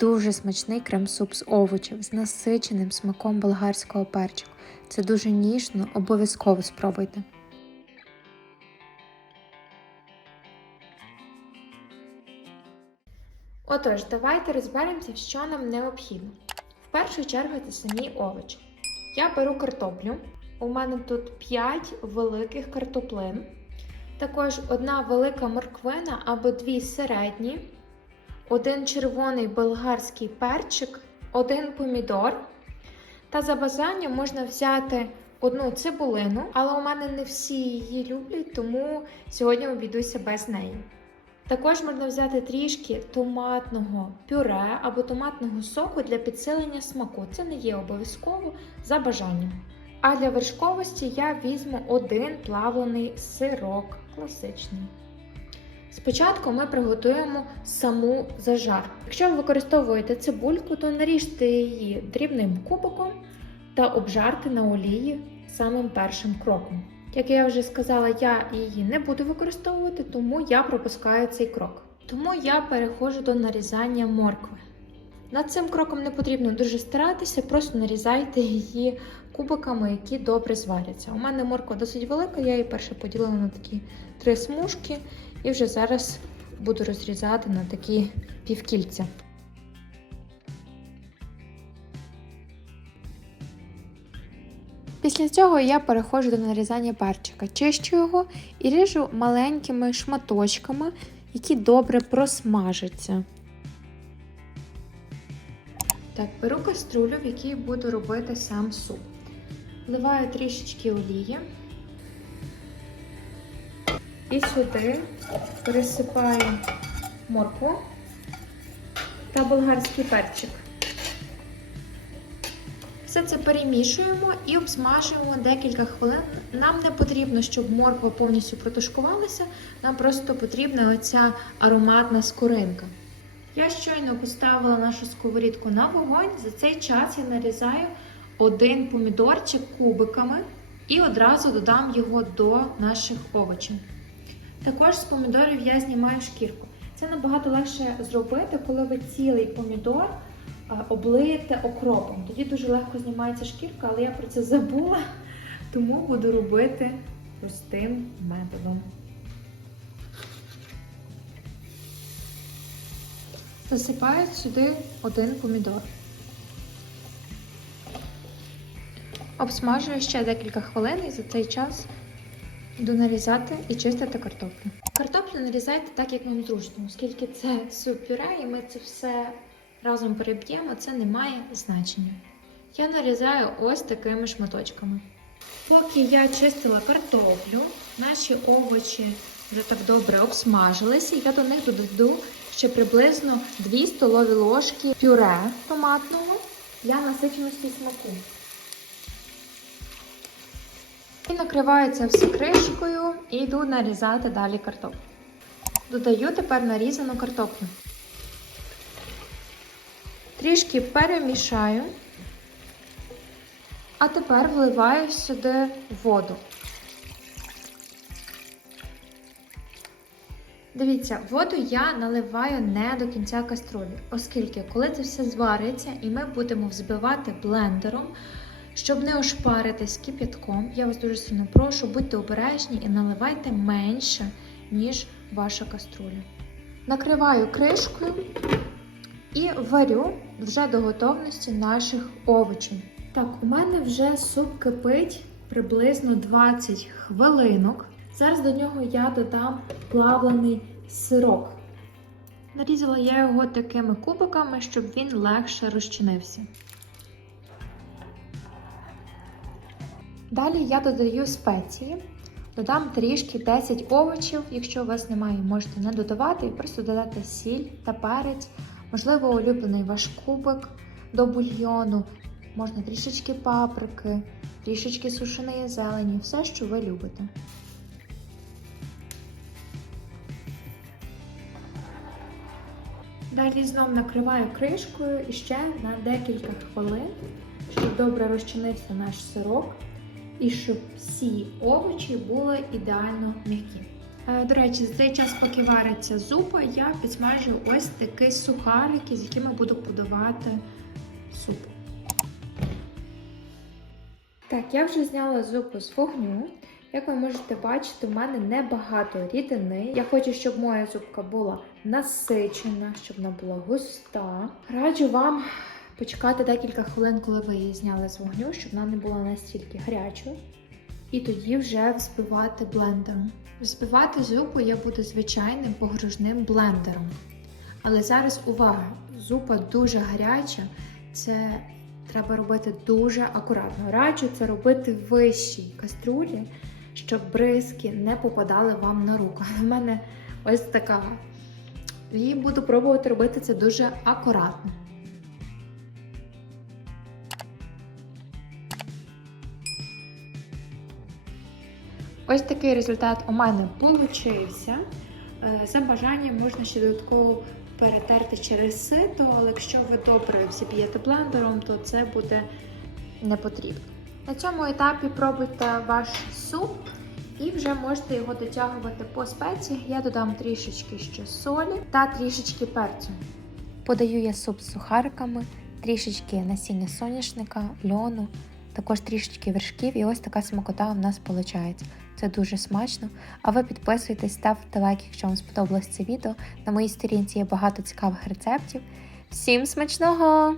Дуже смачний крем-суп з овочів з насиченим смаком болгарського перчику. Це дуже ніжно, обов'язково спробуйте. Отож, давайте розберемося, що нам необхідно. В першу чергу це самі овочі. Я беру картоплю. У мене тут 5 великих картоплин. Також одна велика морквина або дві середні, один червоний болгарський перчик, один помідор. Та за бажанням можна взяти одну цибулину, але у мене не всі її люблять, тому сьогодні обійдуся без неї. Також можна взяти трішки томатного пюре або томатного соку для підсилення смаку. Це не є обов'язково за бажанням. А для вершковості я візьму один плавлений сирок класичний. Спочатку ми приготуємо саму зажарку. Якщо ви використовуєте цибульку, то наріжте її дрібним кубиком та обжарте на олії самим першим кроком. Як я вже сказала, я її не буду використовувати, тому я пропускаю цей крок. Тому я переходжу до нарізання моркви. Над цим кроком не потрібно дуже старатися, просто нарізайте її кубиками, які добре зваряться. У мене морква досить велика, я її перше поділила на такі три смужки і вже зараз буду розрізати на такі півкільця. Після цього я переходжу до нарізання перчика. Чищу його і ріжу маленькими шматочками, які добре просмажаться. Так, беру каструлю, в якій буду робити сам суп. Вливаю трішечки олії. І сюди пересипаю моркву та болгарський перчик. Все це перемішуємо і обсмажуємо декілька хвилин. Нам не потрібно, щоб морква повністю протушкувалася, нам просто потрібна оця ароматна скоринка. Я щойно поставила нашу сковорідку на вогонь. За цей час я нарізаю один помідорчик кубиками і одразу додам його до наших овочів. Також з помідорів я знімаю шкірку. Це набагато легше зробити, коли ви цілий помідор облиєте окропом. Тоді дуже легко знімається шкірка, але я про це забула, тому буду робити простим методом. Засипаю сюди один помідор. Обсмажую ще декілька хвилин і за цей час йду нарізати і чистити картоплю. Картоплю нарізайте так, як вам зручно, оскільки це суп-пюре, і ми це все разом переб'ємо, це не має значення. Я нарізаю ось такими шматочками. Поки я чистила картоплю, наші овочі вже так добре обсмажилися, я до них додаю ще приблизно 2 столові ложки пюре томатного для насиченості смаку. Це все кришкою і йду нарізати далі картоплю. Додаю тепер нарізану картоплю. Трішки перемішаю, а тепер вливаю сюди воду. Дивіться, воду я наливаю не до кінця каструлі, оскільки, коли це все звариться і ми будемо взбивати блендером, щоб не ошпаритись кип'ятком, я вас дуже сильно прошу, будьте обережні і наливайте менше, ніж ваша каструля. Накриваю кришкою і варю вже до готовності наших овочів. Так, у мене вже суп кипить приблизно 20 хвилинок. Зараз до нього я додам плавлений сирок. Нарізала я його такими кубиками, щоб він легше розчинився. Далі я додаю спеції. Додам трішки 10 овочів. Якщо у вас немає, можете не додавати і просто додати сіль та перець. Можливо, улюблений ваш кубик до бульйону, можна трішечки паприки, трішечки сушеної зелені, все, що ви любите. Далі знов накриваю кришкою і ще на декілька хвилин, щоб добре розчинився наш сирок і щоб всі овочі були ідеально м'які. Е, До речі, за цей час, поки вариться зупа, я підсмажую ось такі сухарики, з якими буду подавати суп. Так, я вже зняла зупу з вогню. Як ви можете бачити, у мене небагато рідини. Я хочу, щоб моя зупка була насичена, щоб вона була густа. Раджу вам почекати декілька хвилин, коли ви її зняли з вогню, щоб вона не була настільки гарячою. І тоді вже взбивати блендером. Взбивати зупу я буду звичайним погружним блендером. Але зараз увага! Зупа дуже гаряча, це треба робити дуже акуратно. Раджу це робити в вищій каструлі, щоб бризки не попадали вам на руку. У мене ось така. І буду пробувати робити це дуже акуратно. Ось такий результат у мене получився. Е, За бажанням можна ще додатково перетерти через сито, але якщо ви добре взіб'єте блендером, то це буде не потрібно. На цьому етапі пробуйте ваш суп і вже можете його дотягувати по спеціях. Я додам трішечки ще солі та трішечки перцю. Подаю я суп з сухариками, трішечки насіння соняшника, льону, також трішечки вершків, і ось така смакота у нас виходить. Це дуже смачно. А ви підписуйтесь, ставте лайк, якщо вам сподобалось це відео. На моїй сторінці є багато цікавих рецептів. Всім смачного!